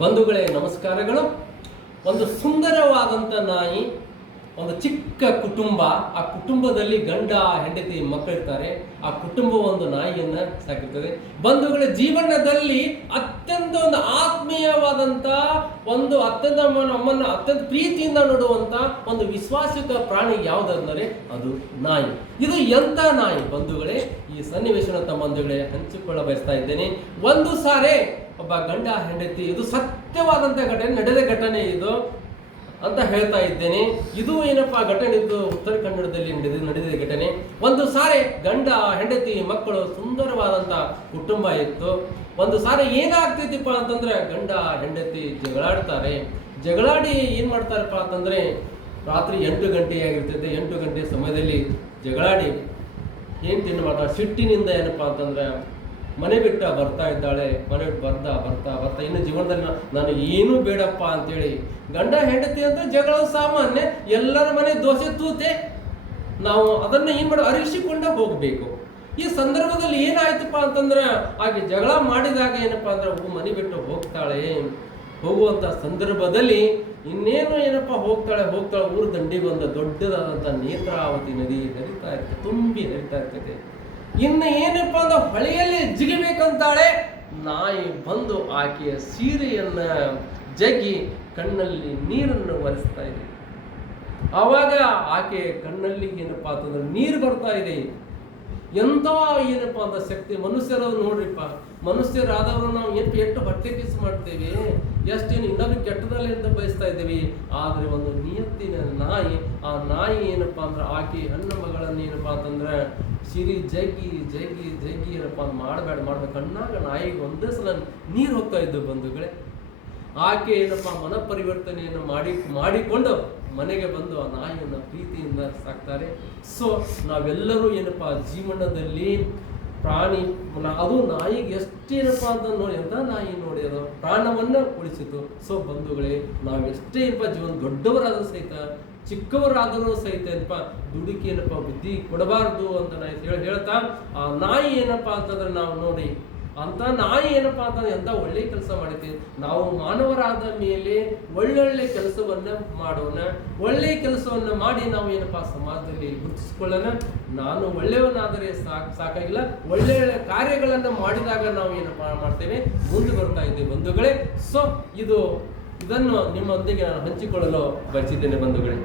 ಬಂಧುಗಳೇ ನಮಸ್ಕಾರಗಳು. ಒಂದು ಸುಂದರವಾದಂಥ ನಾಯಿ, ಒಂದು ಚಿಕ್ಕ ಕುಟುಂಬ. ಆ ಕುಟುಂಬದಲ್ಲಿ ಗಂಡ ಹೆಂಡತಿ ಮಕ್ಕಳಿರ್ತಾರೆ. ಆ ಕುಟುಂಬ ಒಂದು ನಾಯಿಯನ್ನ ಸಾಕಿರ್ತದೆ. ಬಂಧುಗಳ ಜೀವನದಲ್ಲಿ ಅತ್ಯಂತ ಒಂದು ಆತ್ಮೀಯವಾದಂಥ ಒಂದು ನಮ್ಮನ್ನು ಅತ್ಯಂತ ಪ್ರೀತಿಯಿಂದ ನೋಡುವಂಥ ಒಂದು ವಿಶ್ವಾಸಿಕ ಪ್ರಾಣಿ ಯಾವುದಂದರೆ ಅದು ನಾಯಿ. ಇದು ಎಂಥ ನಾಯಿ ಬಂಧುಗಳೇ? ಈ ಸನ್ನಿವೇಶನ ತಮ್ಮ ಬಂಧುಗಳೇ ಹಂಚಿಕೊಳ್ಳ ಬಯಸ್ತಾ ಇದ್ದೇನೆ. ಒಂದು ಸಾರಿ ಒಬ್ಬ ಗಂಡ ಹೆಂಡತಿ, ಇದು ಸತ್ಯವಾದಂಥ ಘಟನೆ, ನಡೆದ ಘಟನೆ ಇದು ಅಂತ ಹೇಳ್ತಾ ಇದ್ದೇನೆ. ಇದು ಏನಪ್ಪಾ ಘಟನೆ, ಇದು ಉತ್ತರ ಕನ್ನಡದಲ್ಲಿ ನಡೆದಿದ ಘಟನೆ. ಒಂದು ಸಾರಿ ಗಂಡ ಹೆಂಡತಿ ಮಕ್ಕಳು ಸುಂದರವಾದಂಥ ಕುಟುಂಬ ಇತ್ತು. ಒಂದು ಸಾರಿ ಏನಾಗ್ತೈತಿಪ್ಪ ಅಂತಂದ್ರೆ ಗಂಡ ಹೆಂಡತಿ ಜಗಳಾಡ್ತಾರೆ. ಜಗಳಾಡಿ ಏನ್ ಮಾಡ್ತಾರಪ್ಪ ಅಂತಂದ್ರೆ ರಾತ್ರಿ 8 ಗಂಟೆ ಆಗಿರ್ತೈತೆ. 8 ಗಂಟೆ ಸಮಯದಲ್ಲಿ ಜಗಳಾಡಿ ಏನ್ ಮಾಡ್ತಾರೆ, ಸಿಟ್ಟಿನಿಂದ ಏನಪ್ಪಾ ಅಂತಂದ್ರೆ ಮನೆ ಬಿಟ್ಟ ಬರ್ತಾ ಇದ್ದಾಳೆ. ಮನೆ ಬಿಟ್ಟು ಬರ್ತಾ ಇನ್ನು ಜೀವನದಲ್ಲಿ ನಾನು ಏನೂ ಬೇಡಪ್ಪ ಅಂತೇಳಿ, ಗಂಡ ಹೆಂಡತಿ ಅಂತ ಜಗಳ ಸಾಮಾನ್ಯ, ಎಲ್ಲರ ಮನೆ ದೋಷೆ ತೂತೆ, ನಾವು ಅದನ್ನು ಏನ್ ಮಾಡಿ ಅರಿಸಿಕೊಂಡ ಹೋಗ್ಬೇಕು. ಈ ಸಂದರ್ಭದಲ್ಲಿ ಏನಾಯ್ತಪ್ಪ ಅಂತಂದ್ರೆ ಹಾಗೆ ಜಗಳ ಮಾಡಿದಾಗ ಏನಪ್ಪಾ ಅಂದ್ರೆ ಮನೆ ಬಿಟ್ಟು ಹೋಗ್ತಾಳೆ. ಹೋಗುವಂತ ಸಂದರ್ಭದಲ್ಲಿ ಇನ್ನೇನು ಏನಪ್ಪಾ ಹೋಗ್ತಾಳೆ ಊರ ದಂಡಿಗೆ ಒಂದು ದೊಡ್ಡದಾದಂಥ ನೇತ್ರಾವತಿ ನದಿ ಹರಿತಾ ಇರ್ತದೆ, ತುಂಬಿ ಹರಿತಾ ಇರ್ತದೆ. ಇನ್ನು ಏನಪ್ಪ ಅಂದ್ರೆ ಹೊಳೆಯಲ್ಲಿ ಜಿಗಿಬೇಕಂತಾಳೆ. ನಾಯಿ ಬಂದು ಆಕೆಯ ಸೀರೆಯನ್ನ ಜಗ್ಗಿ ಕಣ್ಣಲ್ಲಿ ನೀರನ್ನು ಒರೆಸ್ತಾ ಇದೆ. ಆವಾಗ ಆಕೆ ಕಣ್ಣಲ್ಲಿ ಏನಪ್ಪಾ ಅಂತಂದ್ರೆ ನೀರು ಬರ್ತಾ ಇದೆ. ಎಂತ ಏನಪ್ಪಾ ಅಂತ ಶಕ್ತಿ ಮನುಷ್ಯರವ್ರು ನೋಡ್ರಿಪ್ಪ. ಮನುಷ್ಯರಾದವರು ನಾವು ಎಷ್ಟು ಹೊಟ್ಟೆ ಕಿಸು ಮಾಡ್ತೇವೆ, ಎಷ್ಟೇನು ಇನ್ನೊಂದು ಕೆಟ್ಟದಲ್ಲಿ ಅಂತ ಬಯಸ್ತಾ ಇದ್ದೀವಿ. ಆದ್ರೆ ಒಂದು ನಿಯತ್ತಿನ ನಾಯಿ, ಆ ನಾಯಿ ಏನಪ್ಪಾ ಅಂದ್ರೆ ಆಕೆ ಹೆಣ್ಣು ಮಗಳನ್ನು ಏನಪ್ಪಾ ಅಂತಂದ್ರೆ ಸಿರಿ ಜಗ್ಗಿ ಏನಪ್ಪಾ ಮಾಡ್ಬೇಕು ಕಣ್ಣಾಗ ನಾಯಿಗೆ ಒಂದೇ ಸಲ ನೀರು ಹೋಗ್ತಾ ಇದ್ದು ಬಂಧುಗಳೇ. ಆಕೆ ಏನಪ್ಪಾ ಮನ ಪರಿವರ್ತನೆಯನ್ನು ಮಾಡಿಕೊಂಡು ಮನೆಗೆ ಬಂದು ಆ ನಾಯಿಯನ್ನು ಪ್ರೀತಿಯಿಂದ ಸಾಕ್ತಾರೆ. ಸೊ ನಾವೆಲ್ಲರೂ ಏನಪ್ಪಾ ಜೀವನದಲ್ಲಿ ಪ್ರಾಣಿ, ಅದು ನಾಯಿಗೆ ಎಷ್ಟೇನಪ್ಪಾ ಅಂತ ನೋಡಿ, ಎಂತ ನಾಯಿ ನೋಡಿ ಅದು ಪ್ರಾಣವನ್ನ ಉಳಿಸಿತು. ಸೊ ಬಂಧುಗಳೇ, ನಾವು ಎಷ್ಟೇ ಏನಪ್ಪಾ ಜೀವನ ದೊಡ್ಡವರಾದರೂ ಸಹಿತ ಚಿಕ್ಕವರಾದರೂ ಸಹಿತ ಏನಪ್ಪಾ ದುಡುಕಿ ಏನಪ್ಪಾ ಬುದ್ಧಿ ಕೊಡಬಾರದು ಅಂತ ನಾನು ಹೇಳ್ತಾ, ಆ ನಾಯಿ ಏನಪ್ಪಾ ಅಂತಂದ್ರೆ ನಾವು ನೋಡಿ ಅಂತ ನಾಯಿ ಏನಪ್ಪಾ ಅಂತಂದ್ರೆ ಎಂತ ಒಳ್ಳೆ ಕೆಲಸ ಮಾಡಿದ್ವಿ. ನಾವು ಮಾನವರಾದ ಮೇಲೆ ಒಳ್ಳೊಳ್ಳೆ ಕೆಲಸವನ್ನ ಮಾಡೋಣ. ಒಳ್ಳೆ ಕೆಲಸವನ್ನ ಮಾಡಿ ನಾವು ಏನಪ್ಪಾ ಸಮಾಜದಲ್ಲಿ ಗುರುತಿಸಿಕೊಳ್ಳೋಣ. ನಾನು ಒಳ್ಳೆಯವನಾದರೆ ಸಾಕಾಗಿಲ್ಲ, ಒಳ್ಳೆ ಕಾರ್ಯಗಳನ್ನ ಮಾಡಿದಾಗ ನಾವು ಏನಪ್ಪಾ ಮಾಡ್ತೇವೆ, ಮುಂದೆ ಬರ್ತಾ ಇದ್ದೇವೆ ಬಂಧುಗಳೇ. ಸೊ ಇದನ್ನು ನಿಮ್ಮೊಂದಿಗೆ ನಾನು ಹಂಚಿಕೊಳ್ಳಲು ಬಯಸಿದ್ದೇನೆ ಬಂಧುಗಳೇ.